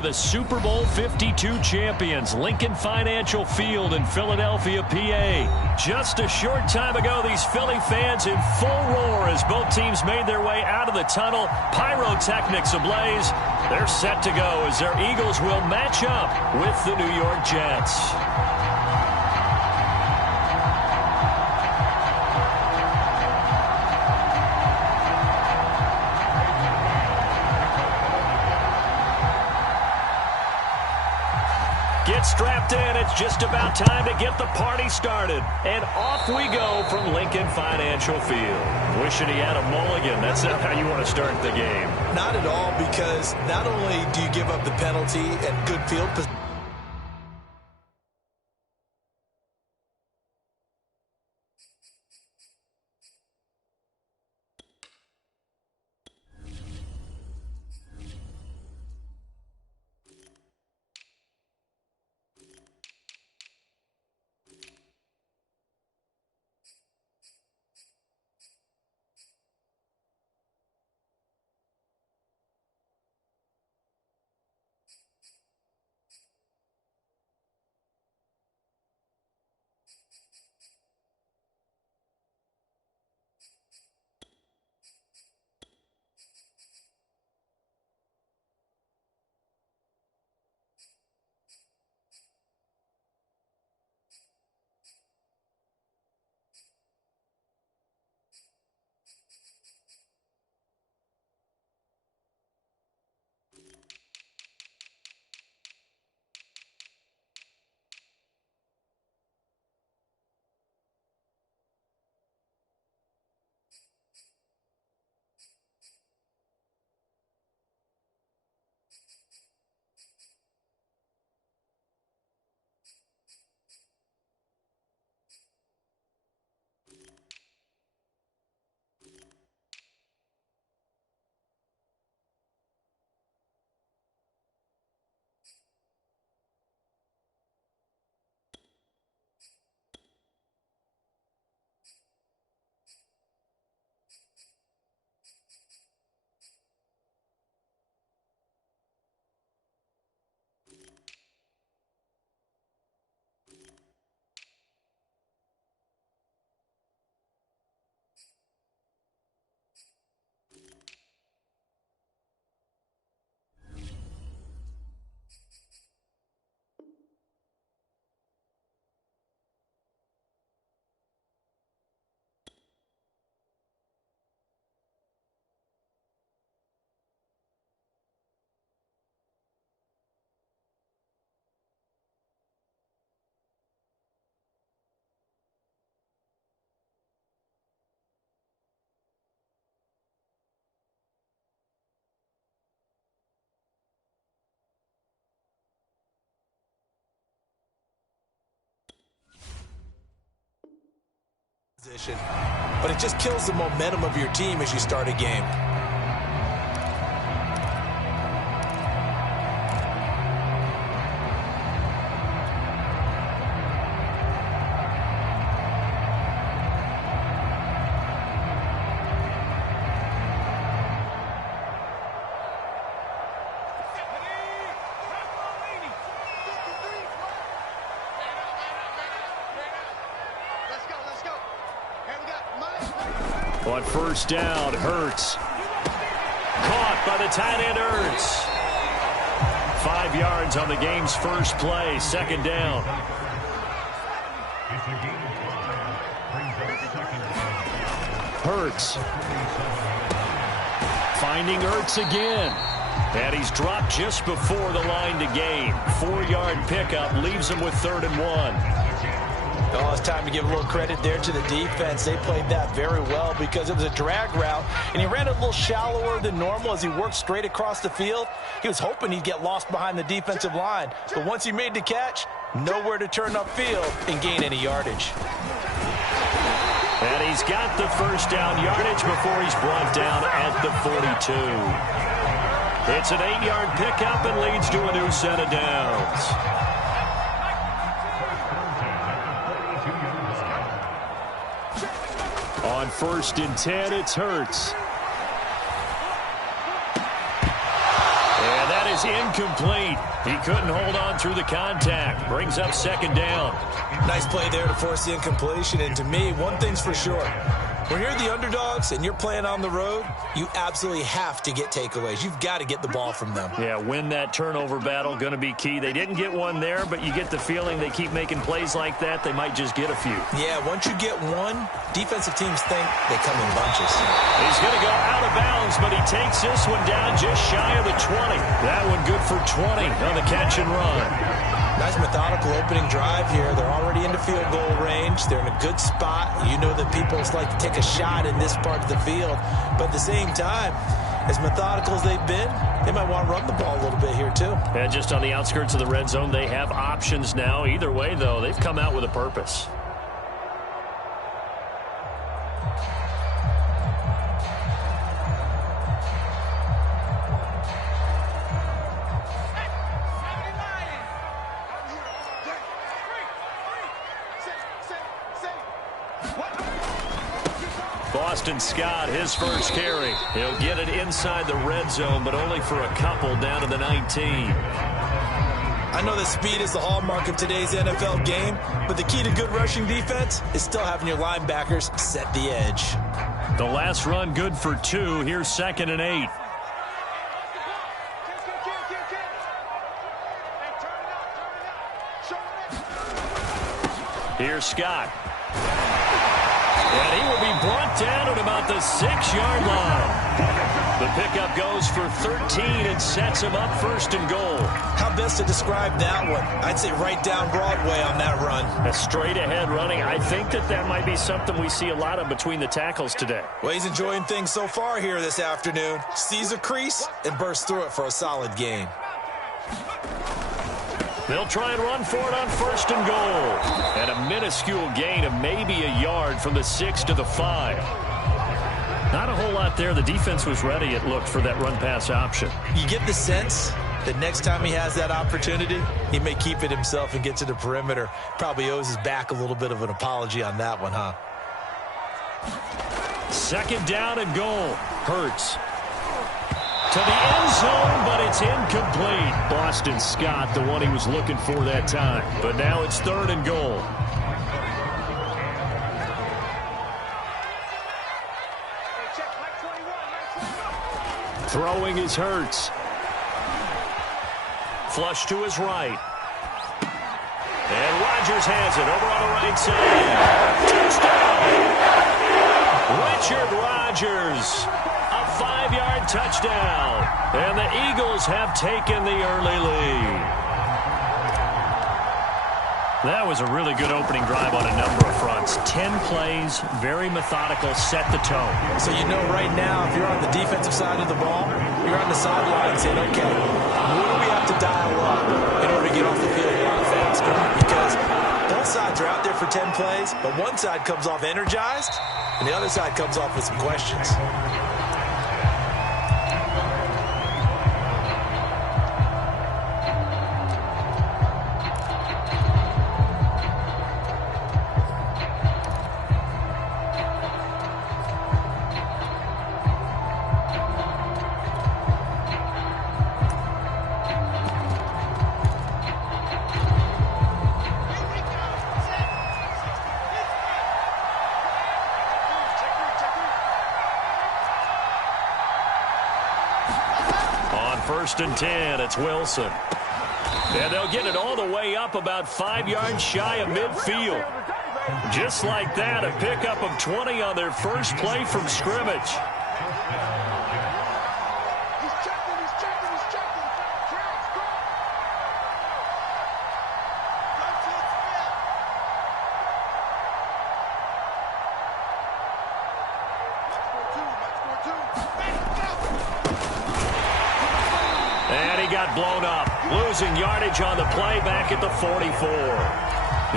of the Super Bowl 52 champions, Lincoln Financial Field in Philadelphia, PA. Just a short time ago, these Philly fans in full roar as both teams made their way out of the tunnel. Pyrotechnics ablaze. They're set to go as their Eagles will match up with the New York Jets. Get strapped in. It's just about time to get the party started. And off we go from Lincoln Financial Field. Wishing he had a mulligan. That's not how you want to start the game. Not at all, because not only do you give up the penalty and good field position, but it just kills the momentum of your team as you start a game. On first down, Hurts. Caught by the tight end, Hurts. 5 yards on the game's first play, second down. Hurts. Finding Hurts again. And he's dropped just before the line to gain. 4-yard pickup leaves him with 3rd and 1. Oh, it's time to give a little credit there to the defense. They played that very well because it was a drag route, and he ran a little shallower than normal as he worked straight across the field. He was hoping he'd get lost behind the defensive line, but once he made the catch, nowhere to turn upfield and gain any yardage. And he's got the first down yardage before he's brought down at the 42. It's an 8-yard pickup and leads to a new set of downs. On 1st and 10, it's Hurts. And that is is incomplete. He couldn't hold on through the contact. Brings up second down. Nice play there to force the incompletion. And to me, one thing's for sure. When you're the underdogs and you're playing on the road, you absolutely have to get takeaways. You've got to get the ball from them. Yeah, win that turnover battle, going to be key. They didn't get one there, but you get the feeling they keep making plays like that, they might just get a few. Yeah, once you get one, defensive teams think they come in bunches. He's going to go out of bounds, but he takes this one down just shy of the 20. That one good for 20 on the catch and run. Nice methodical opening drive here. They're already into field goal range. They're in a good spot. You know that people like to take a shot in this part of the field. But at the same time, as methodical as they've been, they might want to run the ball a little bit here too. Yeah, just on the outskirts of the red zone, they have options now. Either way, though, they've come out with a purpose. Boston Scott, his first carry. He'll get it inside the red zone, but only for a couple down to the 19. I know that speed is the hallmark of today's NFL game, but the key to good rushing defense is still having your linebackers set the edge. The last run good for 2. Here's 2nd and 8. Here's Scott. And he will be brought down at about the 6-yard line. The pickup goes for 13 and sets him up 1st and goal. How best to describe that one? I'd say right down Broadway on that run. A straight ahead running. I think that might be something we see a lot of between the tackles today. Well, he's enjoying things so far here this afternoon. Sees a crease and bursts through it for a solid gain. They'll try and run for it on 1st and goal. And a minuscule gain of maybe a yard from the 6 to the 5. Not a whole lot there. The defense was ready, it looked, for that run-pass option. You get the sense that next time he has that opportunity, he may keep it himself and get to the perimeter. Probably owes his back a little bit of an apology on that one, huh? 2nd down and goal. Hurts. To the end zone, but it's incomplete. Boston Scott, the one he was looking for that time. But now it's 3rd and goal. Throwing is Hurts. Flush to his right. And Rodgers has it over on the right side. Touchdown! Richard Rodgers. A 5-yard touchdown. And the Eagles have taken the early lead. That was a really good opening drive on a number of fronts. 10 plays, very methodical, set the tone. So you know right now, if you're on the defensive side of the ball, you're on the sideline saying, okay, what do we have to dial up in order to get off the field a lot faster? Because both sides are out there for 10 plays, but one side comes off energized, and the other side comes off with some questions. First and 10, it's Wilson. And they'll get it all the way up about 5 yards shy of midfield. Just like that, a pickup of 20 on their first play from scrimmage. Blown up, losing yardage on the play back at the 44.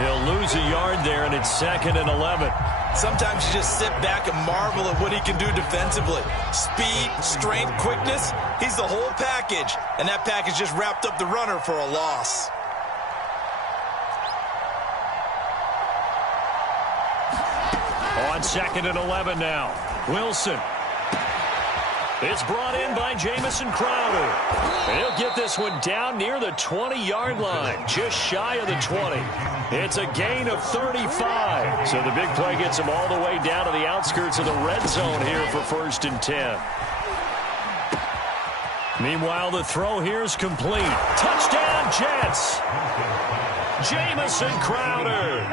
He'll lose a yard there, and it's 2nd and 11. Sometimes you just sit back and marvel at what he can do defensively. Speed, strength, quickness, he's the whole package. And that package just wrapped up the runner for a loss. On 2nd and 11 now, Wilson. It's brought in by Jamison Crowder. He'll get this one down near the 20-yard line, just shy of the 20. It's a gain of 35. So the big play gets him all the way down to the outskirts of the red zone here for 1st and 10. Meanwhile, the throw here is complete. Touchdown, Jets. Jamison Crowder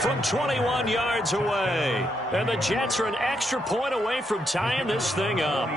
from 21 yards away. And the Jets are an extra point away from tying this thing up.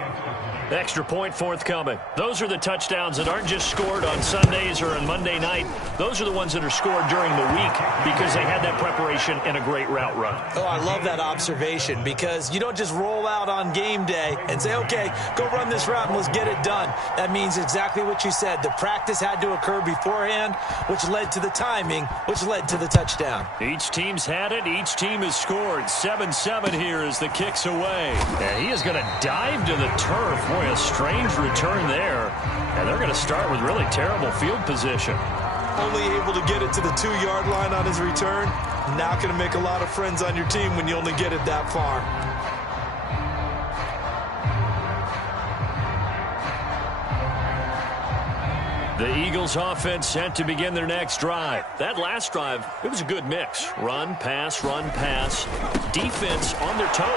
Extra point forthcoming. Those are the touchdowns that aren't just scored on Sundays or on Monday night. Those are the ones that are scored during the week because they had that preparation and a great route run. Oh, I love that observation because you don't just roll out on game day and say, okay, go run this route and let's get it done. That means exactly what you said. The practice had to occur beforehand, which led to the timing, which led to the touchdown. Each team's had it. Each team has scored. 7-7 here as the kick's away. And he is going to dive to the turf. Boy, a strange return there. And they're going to start with really terrible field position. Only able to get it to the 2-yard line on his return. Not going to make a lot of friends on your team when you only get it that far. The Eagles offense set to begin their next drive. That last drive, it was a good mix. Run, pass, defense on their toes.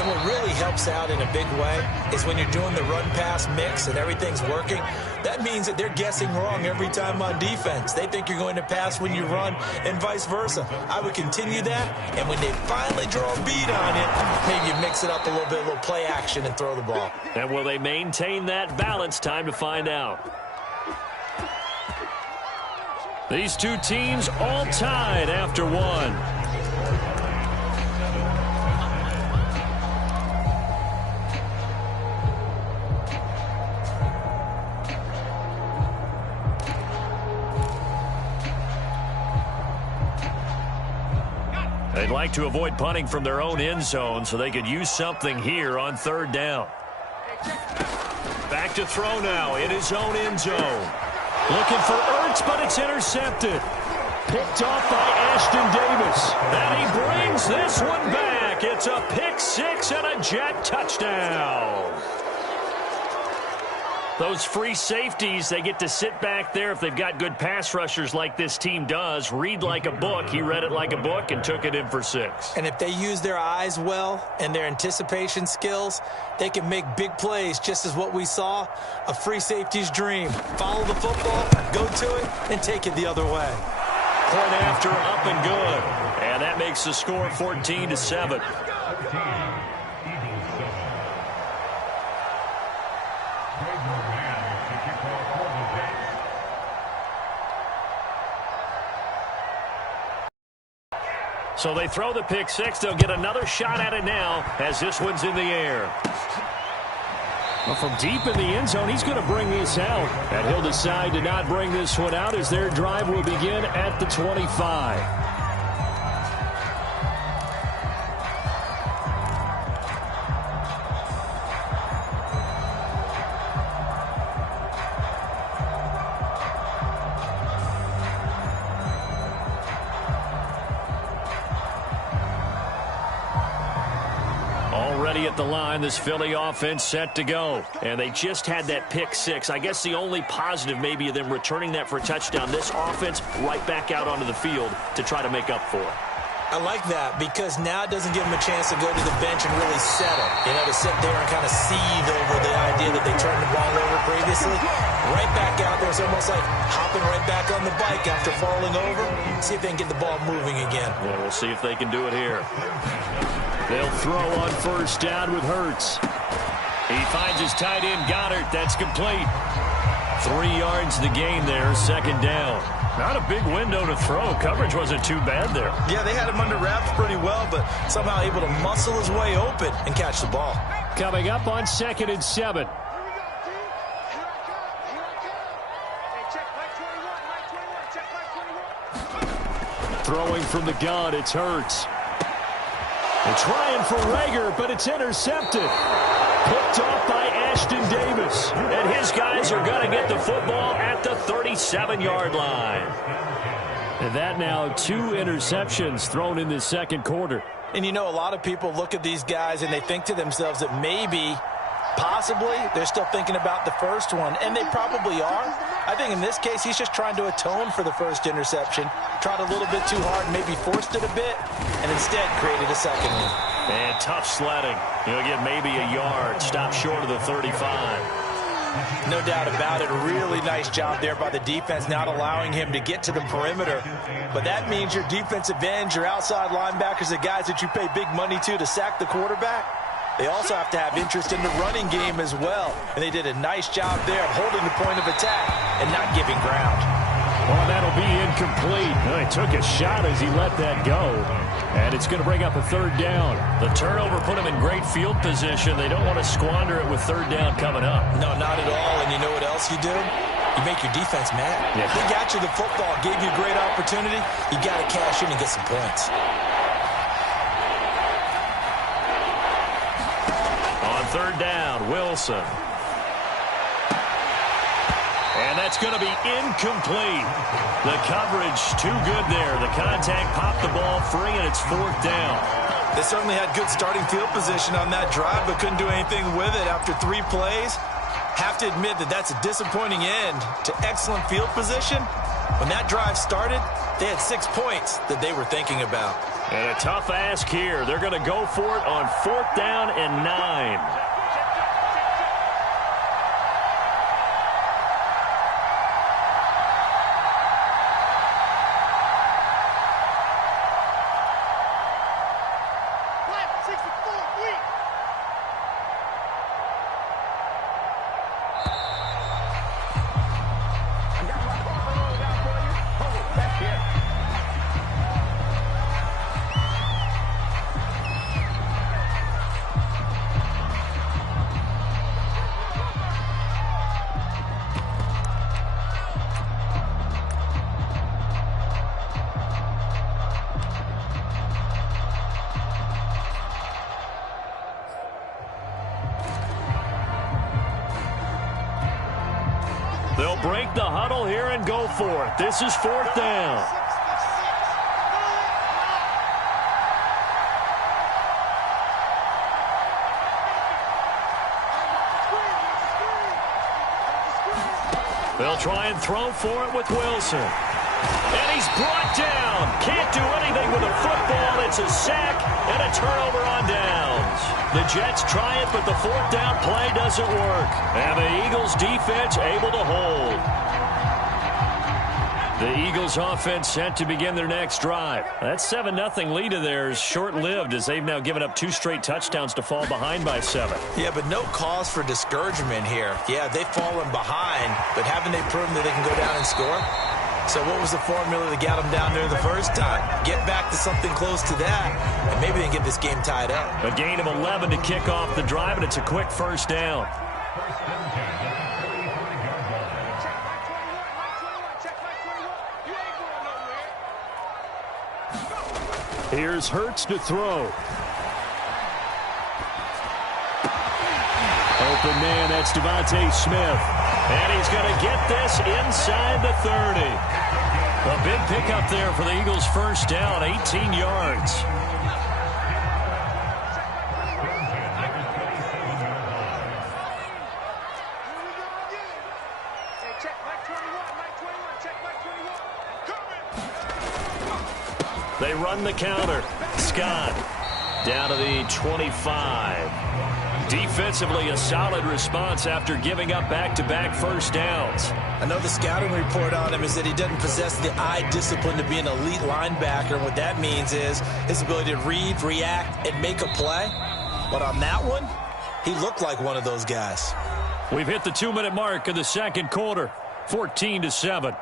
And what really helps out in a big way is when you're doing the run-pass mix and everything's working, that means that they're guessing wrong every time on defense. They think you're going to pass when you run and vice versa. I would continue that, and when they finally draw a beat on it, maybe you mix it up a little bit, a little play action and throw the ball. And will they maintain that balance? Time to find out. These two teams all tied after one. They'd like to avoid punting from their own end zone so they could use something here on 3rd down. Back to throw now in his own end zone. Looking for Ertz, but it's intercepted. Picked off by Ashton Davis. And he brings this one back. It's a pick six and a Jet touchdown. Those free safeties, they get to sit back there if they've got good pass rushers like this team does. Read like a book. He read it like a book and took it in for 6. And if they use their eyes well and their anticipation skills, they can make big plays, just as what we saw, a free safety's dream. Follow the football, go to it, and take it the other way. Point after, up and good. And that makes the score 14-7. So they throw the pick six. They'll get another shot at it now as this one's in the air. Well, from deep in the end zone, he's going to bring this out. And he'll decide to not bring this one out as their drive will begin at the 25. At the line, this Philly offense set to go. And they just had that pick six. I guess the only positive maybe of them returning that for a touchdown. This offense right back out onto the field to try to make up for it. I like that because now it doesn't give them a chance to go to the bench and really settle. You know, to sit there and kind of seethe over the idea that they turned the ball over previously. Right back out there. It's almost like hopping right back on the bike after falling over. See if they can get the ball moving again. Yeah, we'll see if they can do it here. They'll throw on first down with Hurts. He finds his tight end, Goddard. That's complete. 3 yards the gain there, 2nd down. Not a big window to throw. Coverage wasn't too bad there. Yeah, they had him under wraps pretty well, but somehow able to muscle his way open and catch the ball. Coming up on 2nd and 7. Throwing from the gun, it's Hurts. They're trying for Rager, but it's intercepted. Picked off by Ashton Davis. And his guys are going to get the football at the 37-yard line. And that now 2 interceptions thrown in the 2nd quarter. And you know, a lot of people look at these guys and they think to themselves that maybe Possibly. They're still thinking about the first one, and they probably are. I think in this case, he's just trying to atone for the first interception. Tried a little bit too hard, maybe forced it a bit, and instead created a second one. And tough sledding. He'll get maybe a yard. Stop short of the 35. No doubt about it. A really nice job there by the defense, not allowing him to get to the perimeter. But that means your defensive ends, your outside linebackers, the guys that you pay big money to sack the quarterback, they also have to have interest in the running game as well. And they did a nice job there of holding the point of attack and not giving ground. Well, that'll be incomplete. He took a shot as he let that go. And it's going to bring up a third down. The turnover put him in great field position. They don't want to squander it with third down coming up. No, not at all. And you know what else you do? You make your defense mad. Yeah. They got you the football, gave you a great opportunity. You got to cash in and get some points. On third down, Wilson. And that's going to be incomplete. The coverage too good there. The contact popped the ball free, and it's fourth down. They certainly had good starting field position on that drive, but couldn't do anything with it after 3 plays. Have to admit that that's a disappointing end to excellent field position. When that drive started, they had 6 points that they were thinking about. And a tough ask here. They're going to go for it on fourth down and 9. They'll break the huddle here and go for it. This is fourth down. They'll try and throw for it with Wilson. And he's brought down. Can't do anything with a football. It's a sack and a turnover on downs. The Jets try it, but the fourth down play doesn't work. And the Eagles defense able to hold. The Eagles offense set to begin their next drive. That 7-0 lead of theirs short-lived as they've now given up 2 straight touchdowns to fall behind by 7. Yeah, but no cause for discouragement here. Yeah, they've fallen behind, but haven't they proven that they can go down and score? So what was the formula that got them down there the first time? Get back to something close to that, and maybe they can get this game tied up. A gain of 11 to kick off the drive, and it's a quick first down. Here's Hurts to throw. Open man, that's Devontae Smith. And he's going to get this inside the 30. A big pickup there for the Eagles' first down, 18 yards. They run the counter. Scott down to the 25. Defensively, a solid response after giving up back-to-back first downs. I know the scouting report on him is that he doesn't possess the eye discipline to be an elite linebacker. And what that means is his ability to read, react, and make a play. But on that one, he looked like one of those guys. We've hit the 2-minute mark of the second quarter, 14-7.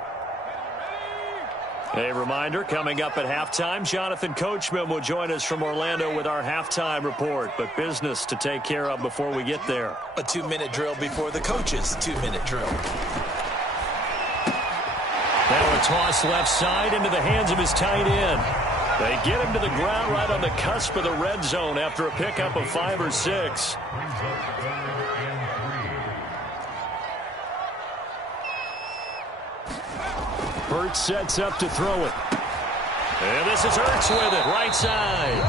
A reminder, coming up at halftime, Jonathan Coachman will join us from Orlando with our halftime report, but business to take care of before we get there. A 2-minute drill before the coach's 2-minute drill. Now a toss left side into the hands of his tight end. They get him to the ground right on the cusp of the red zone after a pickup of 5 or 6. Hurts sets up to throw it. And this is Hurts with it, right side.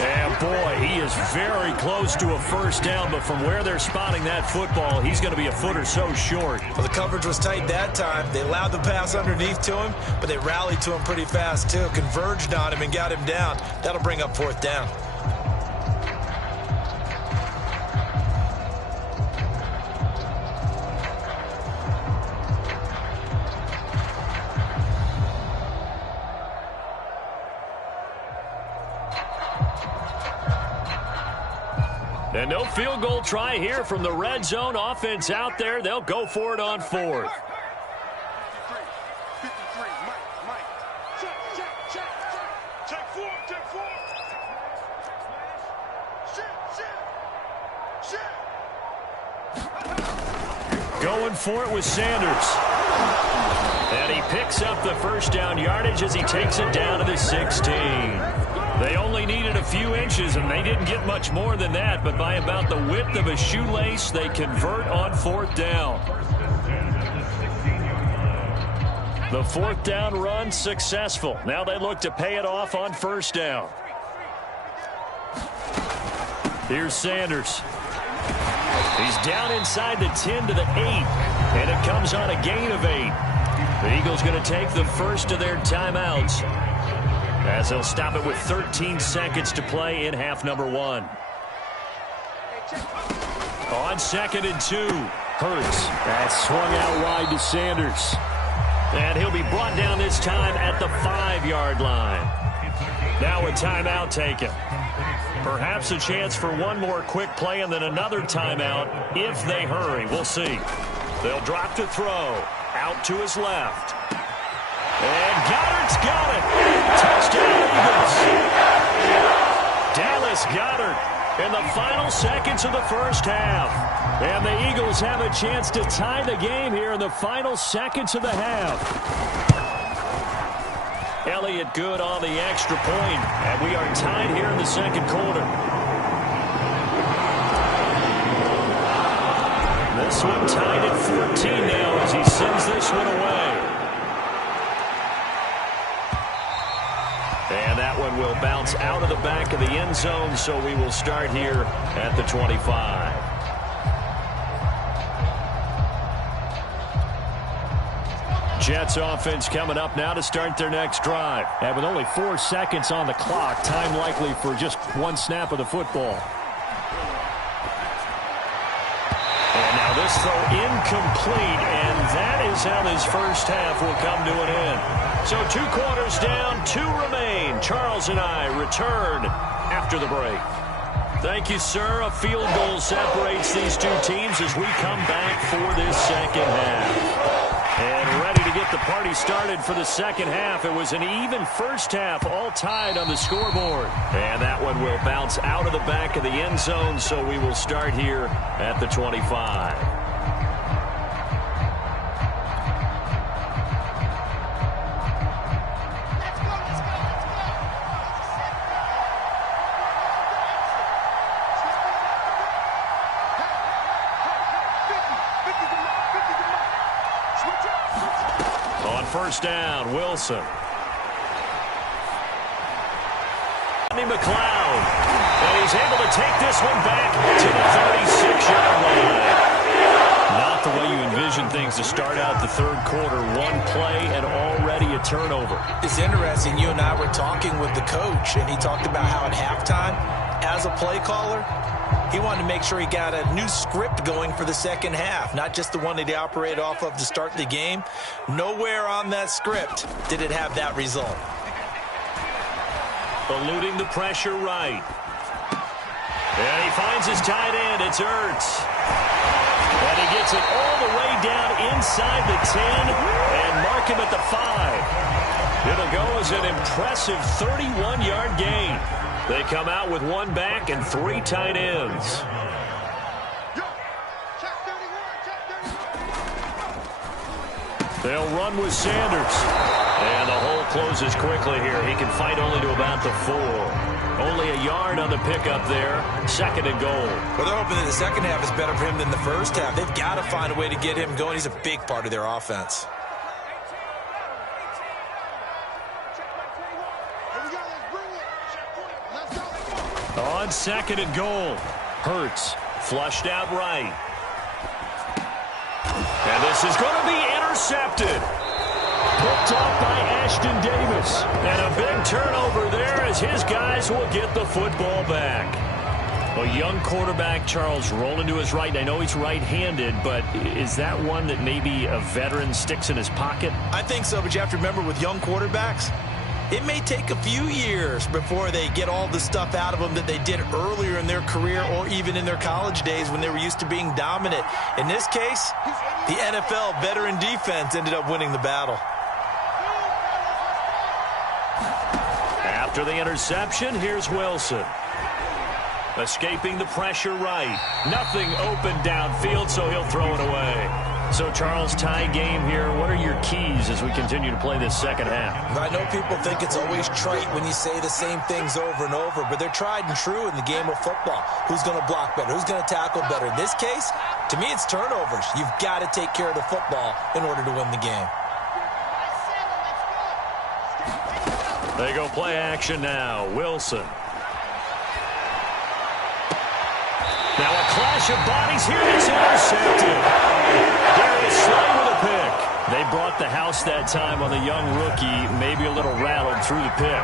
And boy, he is very close to a first down, but from where they're spotting that football, he's going to be a foot or so short. Well, the coverage was tight that time. They allowed the pass underneath to him, but they rallied to him pretty fast too, converged on him and got him down. That'll bring up fourth down. And no field goal try here from the red zone offense out there. They'll go for it on fourth. Going for it with Sanders. And he picks up the first down yardage as he takes it down to the 16. They only needed a few inches, and they didn't get much more than that, but by about the width of a shoelace, they convert on fourth down. The fourth down run successful. Now they look to pay it off on first down. Here's Sanders. He's down inside the 10 to the 8, and it comes on a gain of 8. The Eagles going to take the first of their timeouts, as they'll stop it with 13 seconds to play in half number 1. On 2nd and 2, Hurts. That's swung out wide to Sanders. And he'll be brought down this time at the 5-yard line. Now a timeout taken. Perhaps a chance for one more quick play and then another timeout if they hurry. We'll see. They'll drop to throw. Out to his left. And Goddard's got it. Touchdown Eagles. Dallas Goedert in the final seconds of the first half. And the Eagles have a chance to tie the game here in the final seconds of the half. Elliott good on the extra point. And we are tied here in the second quarter. This one tied at 14 now as he sends this one away. And that one will bounce out of the back of the end zone, so we will start here at the 25. Jets offense coming up now to start their next drive. And with only 4 seconds on the clock, time likely for just one snap of the football. And now this throw incomplete, and that is how this first half will come to an end. So 2 quarters down, 2 remain. Charles and I return after the break. Thank you, sir. A field goal separates these two teams as we come back for this second half. And ready to get the party started for the second half. It was an even first half, all tied on the scoreboard. And that one will bounce out of the back of the end zone, so we will start here at the 25. First down, Wilson. McLeod. And he's able to take this one back to the 36-yard line. Not the way you envision things to start out the third quarter. One play and already a turnover. It's interesting. You and I were talking with the coach, and he talked about how at halftime, as a play caller, he wanted to make sure he got a new script going for the second half, not just the one that he operated off of to start the game. Nowhere on that script did it have that result. Eluding the pressure right. And he finds his tight end. It's Ertz. And he gets it all the way down inside the 10 and mark him at the 5. It'll go as an impressive 31-yard gain. They come out with one back and 3 tight ends. They'll run with Sanders. And the hole closes quickly here. He can fight only to about the 4. Only a yard on the pickup there. 2nd and goal. Well, they're hoping that the second half is better for him than the first half. They've got to find a way to get him going. He's a big part of their offense. On second and goal. Hurts flushed out right. And this is going to be intercepted. Picked off by Ashton Davis. And a big turnover there as his guys will get the football back. A young quarterback, Charles, rolling to his right. I know he's right-handed, but is that one that maybe a veteran sticks in his pocket? I think so, but you have to remember with young quarterbacks, it may take a few years before they get all the stuff out of them that they did earlier in their career or even in their college days when they were used to being dominant. In this case, the NFL veteran defense ended up winning the battle. After the interception, here's Wilson. Escaping the pressure right. Nothing open downfield, so he'll throw it away. So, Charles, tie game here. What are your keys as we continue to play this second half? I know people think it's always trite when you say the same things over and over, but they're tried and true in the game of football. Who's going to block better? Who's going to tackle better? In this case, to me, it's turnovers. You've got to take care of the football in order to win the game. They go play action now. Wilson. Now a clash of bodies here. It's intercepted. Darius Slay with a pick. They brought the house that time on the young rookie, maybe a little rattled through the pick.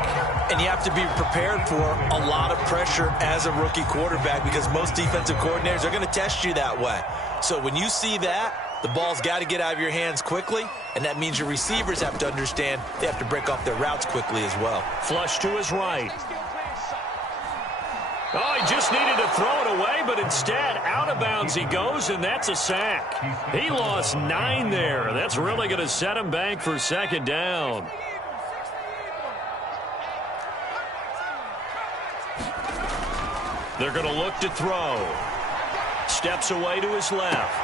And you have to be prepared for a lot of pressure as a rookie quarterback because most defensive coordinators are going to test you that way. So when you see that, the ball's got to get out of your hands quickly, and that means your receivers have to understand they have to break off their routes quickly as well. Flush to his right. Oh, he just needed to throw it away, but instead, out of bounds he goes, and that's a sack. He lost 9 there. That's really going to set him back for second down. They're going to look to throw. Steps away to his left.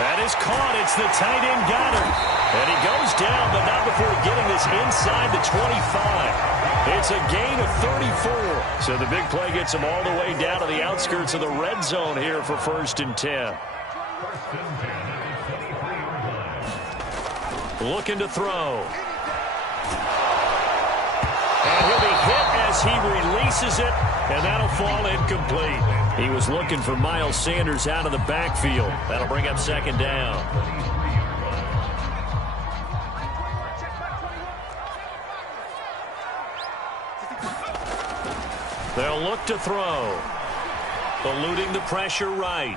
That is caught. It's the tight end Goddard. And he goes down, but not before getting this inside the 25. It's a gain of 34. So the big play gets him all the way down to the outskirts of the red zone here for 1st and 10. Looking to throw. And he'll be hit as he releases it, and that'll fall incomplete. He was looking for Miles Sanders out of the backfield. That'll bring up second down. They'll look to throw. Eluding the pressure right.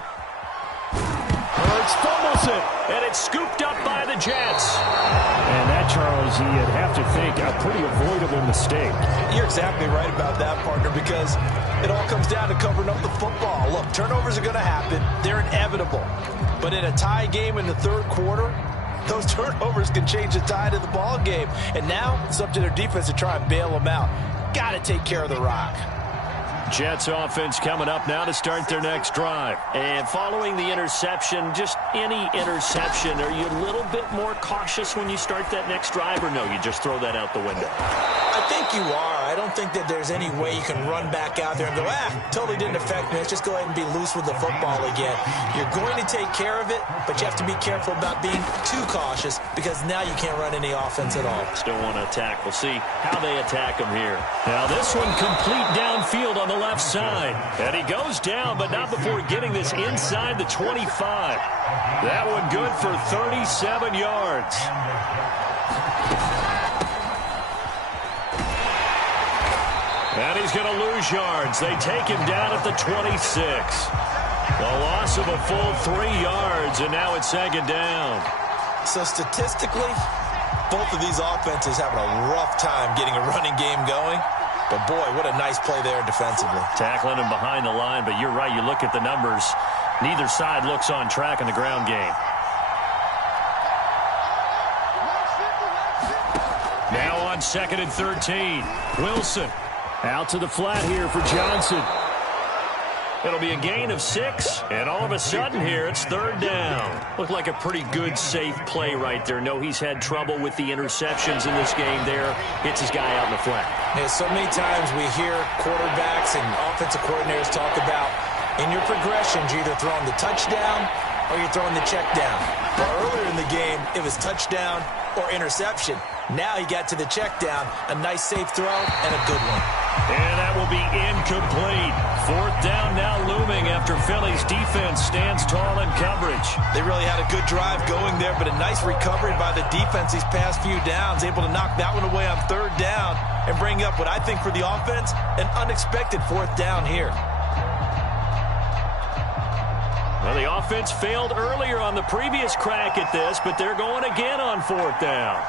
Hurts fumbles it, and it's scooped up by the Jets. And that, Charles, you'd have to think a pretty avoidable mistake. You're exactly right about that, partner, because it all comes down to covering up the football. Look, turnovers are going to happen. They're inevitable. But in a tie game in the third quarter, those turnovers can change the tide of the ball game. And now it's up to their defense to try and bail them out. Got to take care of the rock. Jets offense coming up now to start their next drive. And following the interception, just any interception, are you a little bit more cautious when you start that next drive, or no, you just throw that out the window? I think you are. I don't think that there's any way you can run back out there and go, totally didn't affect me. Let's just go ahead and be loose with the football again. You're going to take care of it, but you have to be careful about being too cautious because now you can't run any offense at all. Still want to attack. We'll see how they attack him here. Now this one complete downfield on the left side. And he goes down, but not before getting this inside the 25. That one good for 37 yards. And he's going to lose yards. They take him down at the 26. A loss of a full 3 yards, and now it's second down. So statistically, both of these offenses having a rough time getting a running game going. But, boy, what a nice play there defensively. Tackling him behind the line, but you're right. You look at the numbers. Neither side looks on track in the ground game. Now on 2nd and 13. Wilson. Out to the flat here for Johnson. It'll be a gain of 6, and all of a sudden here, it's 3rd down. Looked like a pretty good, safe play right there. No, he's had trouble with the interceptions in this game there. Hits his guy out in the flat. Yeah, so many times we hear quarterbacks and offensive coordinators talk about in your progressions, you're either throwing the touchdown or you're throwing the check down. But earlier in the game, it was touchdown or interception. Now he got to the check down, a nice safe throw, and a good one. And that will be incomplete. Fourth down now looming after Philly's defense stands tall in coverage. They really had a good drive going there, but a nice recovery by the defense these past few downs, able to knock that one away on third down and bring up what I think for the offense, an unexpected fourth down here. Well, the offense failed earlier on the previous crack at this, but they're going again on fourth down.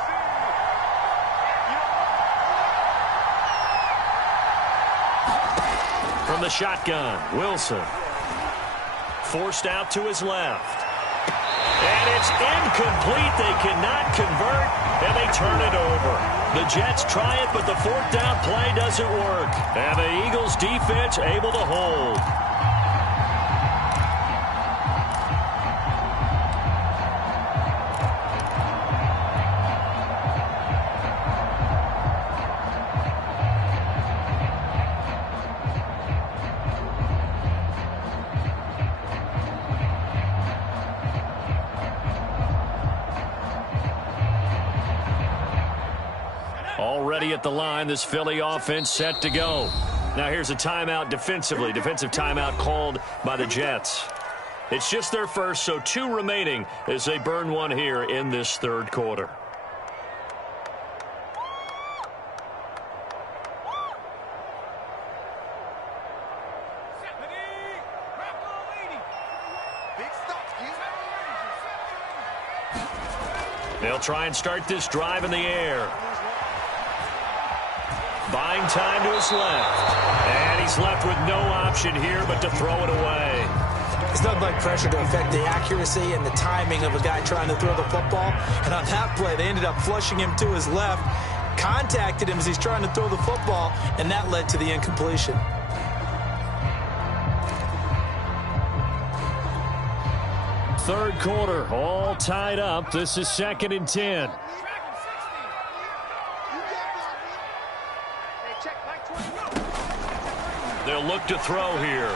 From the shotgun, Wilson. Forced out to his left. And it's incomplete. They cannot convert, and they turn it over. The Jets try it, but the fourth down play doesn't work. And the Eagles defense able to hold. Already at the line, this Philly offense set to go. Now here's a timeout defensively. Defensive timeout called by the Jets. It's just their first, so 2 remaining as they burn one here in this third quarter. They'll try and start this drive in the air. Buying time to his left. And he's left with no option here but to throw it away. It's nothing like pressure to affect the accuracy and the timing of a guy trying to throw the football. And on that play, they ended up flushing him to his left, contacted him as he's trying to throw the football, and that led to the incompletion. Third quarter, all tied up. This is 2nd and 10. They'll look to throw here.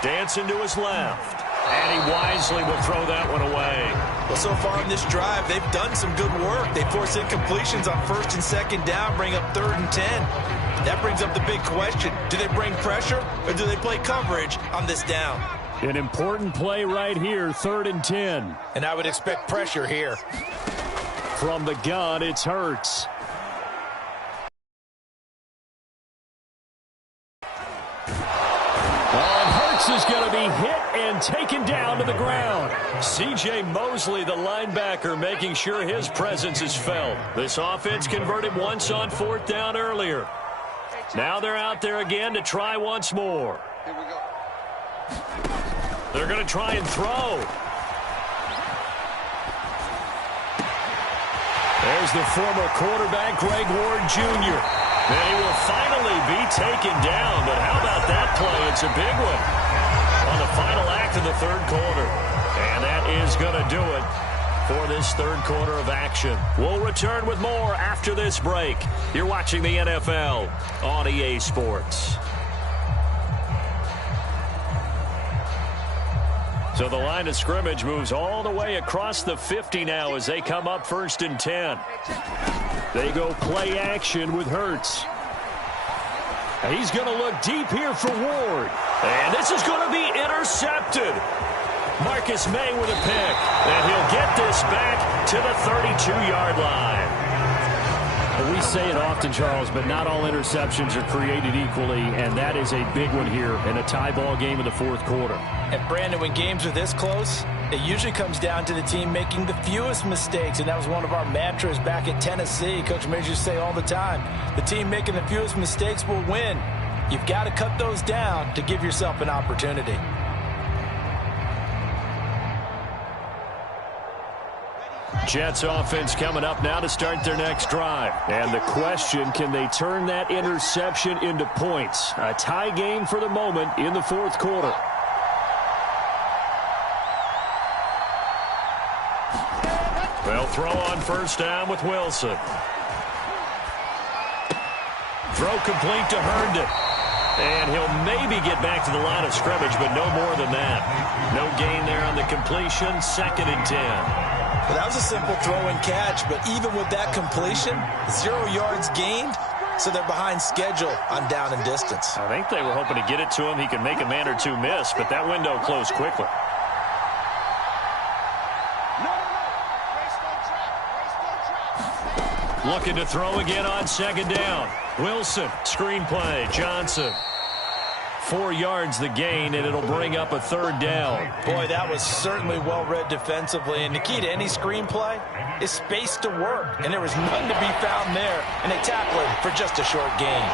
Dancing to his left. And he wisely will throw that one away. Well, so far in this drive, they've done some good work. They force incompletions on 1st and 2nd down, bring up 3rd and 10. That brings up the big question. Do they bring pressure or do they play coverage on this down? An important play right here, 3rd and 10. And I would expect pressure here. From the gun, it's Hurts. Is going to be hit and taken down to the ground. C.J. Mosley, the linebacker, making sure his presence is felt. This offense converted once on 4th down earlier. Now they're out there again to try once more. Here we go. They're going to try and throw. There's the former quarterback, Greg Ward Jr. And he will finally be taken down. But how about that play? It's a big one on the final act of the third quarter. And that is going to do it for this third quarter of action. We'll return with more after this break. You're watching the NFL on EA Sports. So the line of scrimmage moves all the way across the 50 now as they come up 1st and 10. They go play action with Hurts. He's going to look deep here for Ward. And this is going to be intercepted. Marcus May with a pick. And he'll get this back to the 32-yard line. We say it often, Charles, but not all interceptions are created equally, and that is a big one here in a tie ball game in the fourth quarter. And, Brandon, when games are this close, it usually comes down to the team making the fewest mistakes, and that was one of our mantras back at Tennessee. Coach Majors used to say all the time, the team making the fewest mistakes will win. You've got to cut those down to give yourself an opportunity. Jets offense coming up now to start their next drive. And the question, can they turn that interception into points? A tie game for the moment in the fourth quarter. They'll throw on 1st down with Wilson. Throw complete to Herndon. And he'll maybe get back to the line of scrimmage, but no more than that. No gain there on the completion. 2nd and 10. Well, that was a simple throw and catch, but even with that completion, 0 yards gained, so they're behind schedule on down and distance. I think they were hoping to get it to him. He could make a man or two miss, but that window closed quickly. Looking to throw again on second down. Wilson, screenplay, Johnson. 4 yards the gain, and it'll bring up a third down. Boy, that was certainly well-read defensively, and the key to any screenplay is space to work, and there was none to be found there, and they tackle him for just a short gain.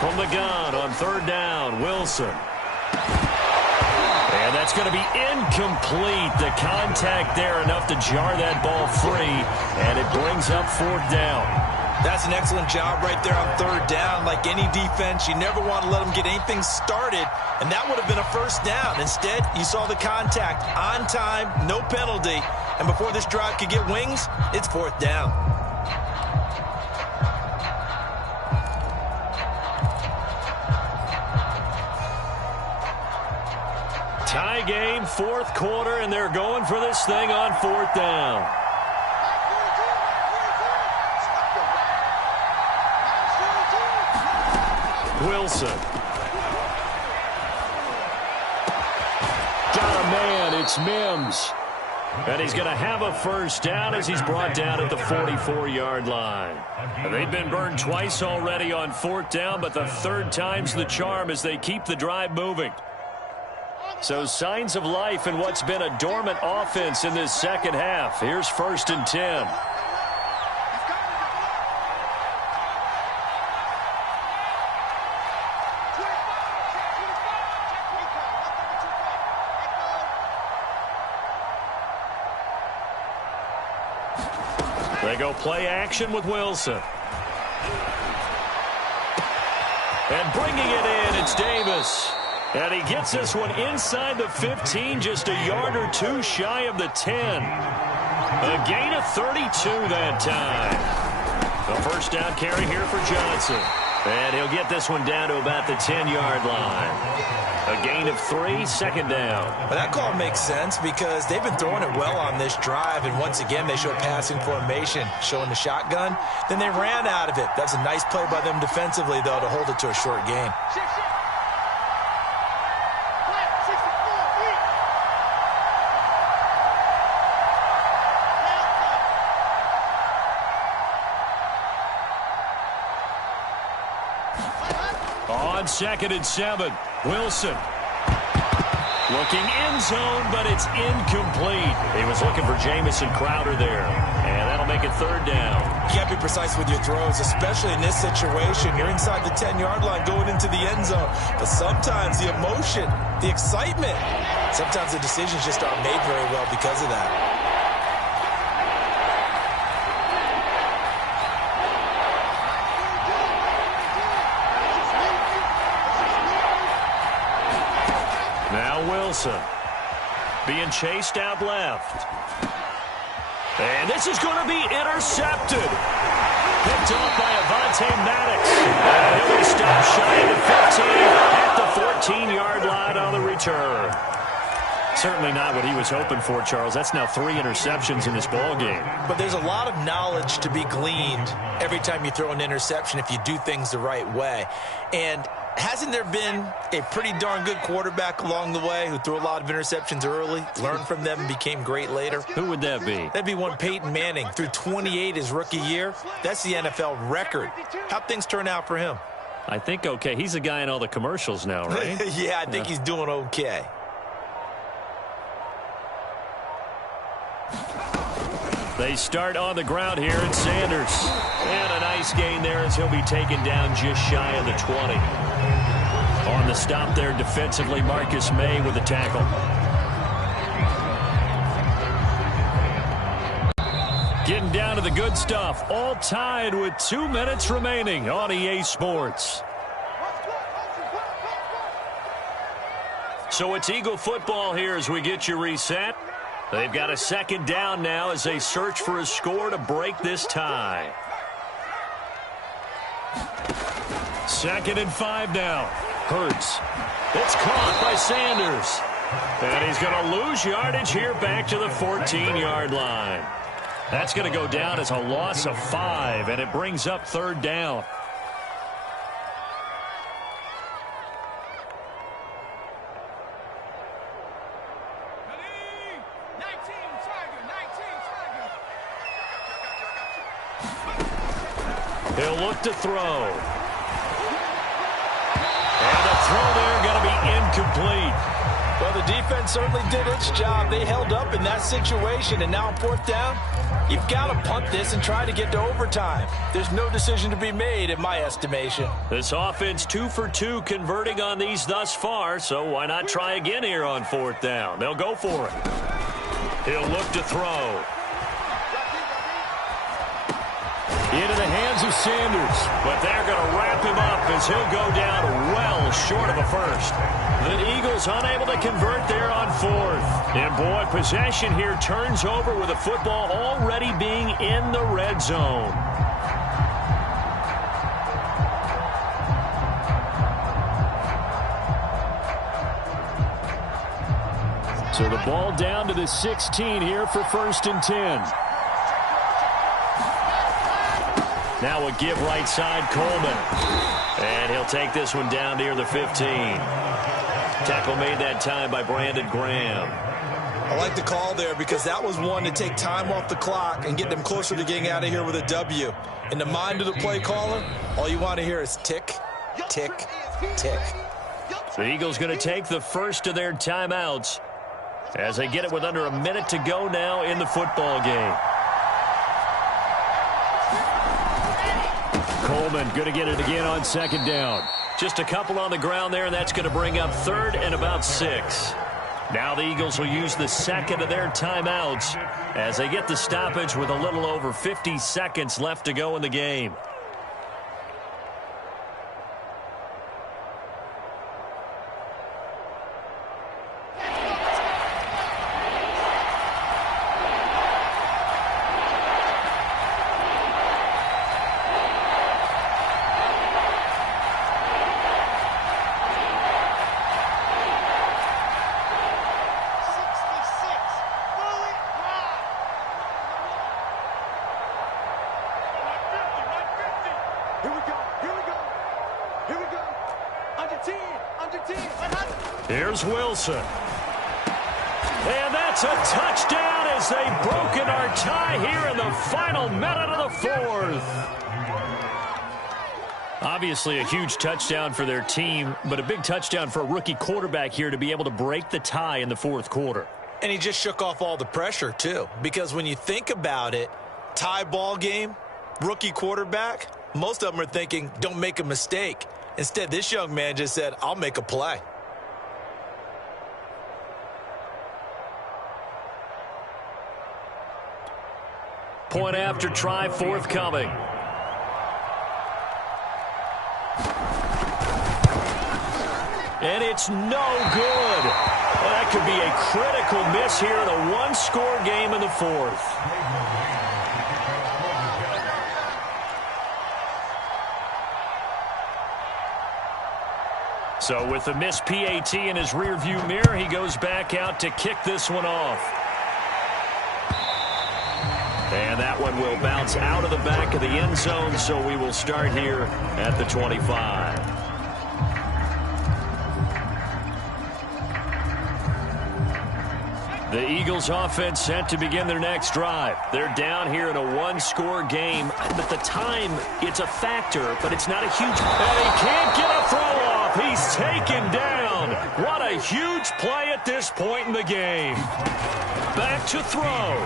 From the gun on third down, Wilson. And that's going to be incomplete. The contact there enough to jar that ball free, and it brings up fourth down. That's an excellent job right there on third down. Like any defense, you never want to let them get anything started, and that would have been a first down. Instead, you saw the contact on time, no penalty, and before this drive could get wings, it's fourth down. Tie game, fourth quarter, and they're going for this thing on fourth down. Wilson. Got a man, it's Mims. And he's going to have a first down as he's brought down at the 44-yard line. They've been burned twice already on fourth down, but the third time's the charm as they keep the drive moving. So signs of life in what's been a dormant offense in this second half. Here's 1st and 10. They go play action with Wilson. And bringing it in, it's Davis. And he gets this one inside the 15, just a yard or two shy of the 10. A gain of 32 that time. The first down carry here for Johnson. And he'll get this one down to about the 10-yard line. A gain of 3, second down. Well, that call makes sense because they've been throwing it well on this drive, and once again they show passing formation, showing the shotgun. Then they ran out of it. That's a nice play by them defensively, though, to hold it to a short gain. On 2nd and 7, Wilson. Looking end zone, but it's incomplete. He was looking for Jamison Crowder there, and that'll make it third down. You got to be precise with your throws, especially in this situation. You're inside the 10-yard line going into the end zone, but sometimes the emotion, the excitement, sometimes the decisions just aren't made very well because of that. Wilson being chased out left. And this is going to be intercepted. Picked off by Avonte Maddox. And he'll be stopped shy of the 15 at the 14-yard line on the return. Certainly not what he was hoping for, Charles. That's now 3 interceptions in this ball game. But there's a lot of knowledge to be gleaned every time you throw an interception if you do things the right way. And hasn't there been a pretty darn good quarterback along the way who threw a lot of interceptions early, learned from them, and became great later? Who would that be? That'd be one Peyton Manning. Threw 28 his rookie year. That's the NFL record. How'd things turn out for him? I think okay. He's a guy in all the commercials now, right? Yeah, I think he's doing okay. They start on the ground here, and Sanders. And a nice gain there as he'll be taken down just shy of the 20. On the stop there defensively, Marcus May with a tackle. Getting down to the good stuff. All tied with 2 minutes remaining on EA Sports. So it's Eagle football here as we get you reset. They've got a second down now as they search for a score to break this tie. 2nd and 5 now. Hurts. It's caught by Sanders. And he's going to lose yardage here back to the 14-yard line. That's going to go down as a loss of 5, and it brings up third down. He'll look to throw. And the throw there going to be incomplete. Well, the defense certainly did its job. They held up in that situation, and now on fourth down, you've got to punt this and try to get to overtime. There's no decision to be made, in my estimation. This offense 2 for 2 converting on these thus far, so why not try again here on fourth down? They'll go for it. He'll look to throw. Into the hands of Sanders, but they're going to wrap him up as he'll go down well short of a first. The Eagles unable to convert there on fourth. And boy, possession here turns over with the football already being in the red zone. So the ball down to the 16 here for 1st and 10. Now a give right side, Coleman. And he'll take this one down near the 15. Tackle made that time by Brandon Graham. I like the call there because that was one to take time off the clock and get them closer to getting out of here with a W. In the mind of the play caller, all you want to hear is tick, tick, tick. The Eagles going to take the first of their timeouts as they get it with under a minute to go now in the football game. Coleman going to get it again on 2nd down. Just a couple on the ground there, and that's going to bring up 3rd and about 6. Now the Eagles will use the second of their timeouts as they get the stoppage with a little over 50 seconds left to go in the game. Here's Wilson. And that's a touchdown as they've broken our tie here in the final minute of the 4th. Obviously a huge touchdown for their team, but a big touchdown for a rookie quarterback here to be able to break the tie in the 4th quarter. And he just shook off all the pressure, too, because when you think about it, tie ball game, rookie quarterback, most of them are thinking, don't make a mistake. Instead, this young man just said, I'll make a play. Point after try forthcoming. And it's no good. Well, that could be a critical miss here in a one-score game in the 4th. So with the missed PAT in his rearview mirror, he goes back out to kick this one off. And that one will bounce out of the back of the end zone, so we will start here at the 25. The Eagles offense set to begin their next drive. They're down here in a one-score game. But the time, it's a factor, but it's not a huge... And he can't get a throw off. He's taken down. What a huge play at this point in the game. Back to throw.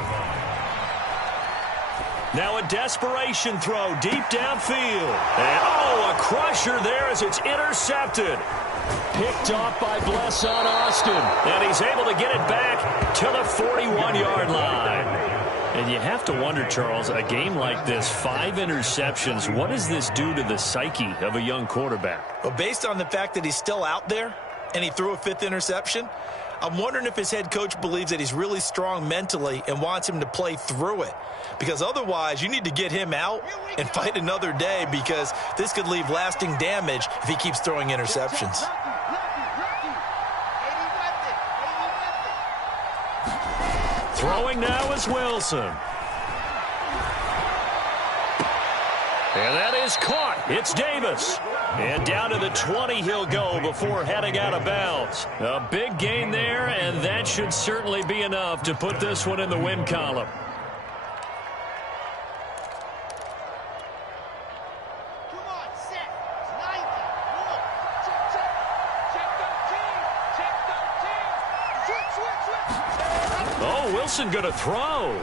Now a desperation throw deep downfield. And, a crusher there as it's intercepted. Picked off by Bless on Austin. And he's able to get it back to the 41-yard line. And you have to wonder, Charles, a game like this, 5 interceptions, what does this do to the psyche of a young quarterback? Well, based on the fact that he's still out there and he threw a 5th interception, I'm wondering if his head coach believes that he's really strong mentally and wants him to play through it. Because otherwise, you need to get him out and fight another day, because this could leave lasting damage if he keeps throwing interceptions. Throwing now is Wilson. And that is caught. It's Davis. And down to the 20 he'll go before heading out of bounds. A big gain there, and that should certainly be enough to put this one in the win column. Oh, Wilson going to throw.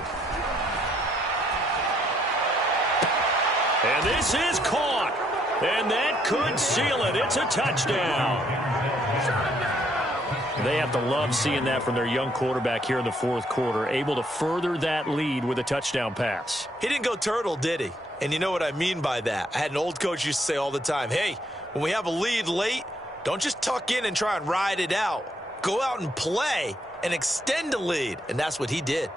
And this is caught. And that could seal it. It's a touchdown. They have to love seeing that from their young quarterback here in the fourth quarter, able to further that lead with a touchdown pass. He didn't go turtle, did he? And you know what I mean by that. I had an old coach used to say all the time, hey, when we have a lead late, don't just tuck in and try and ride it out. Go out and play and extend the lead. And that's what he did.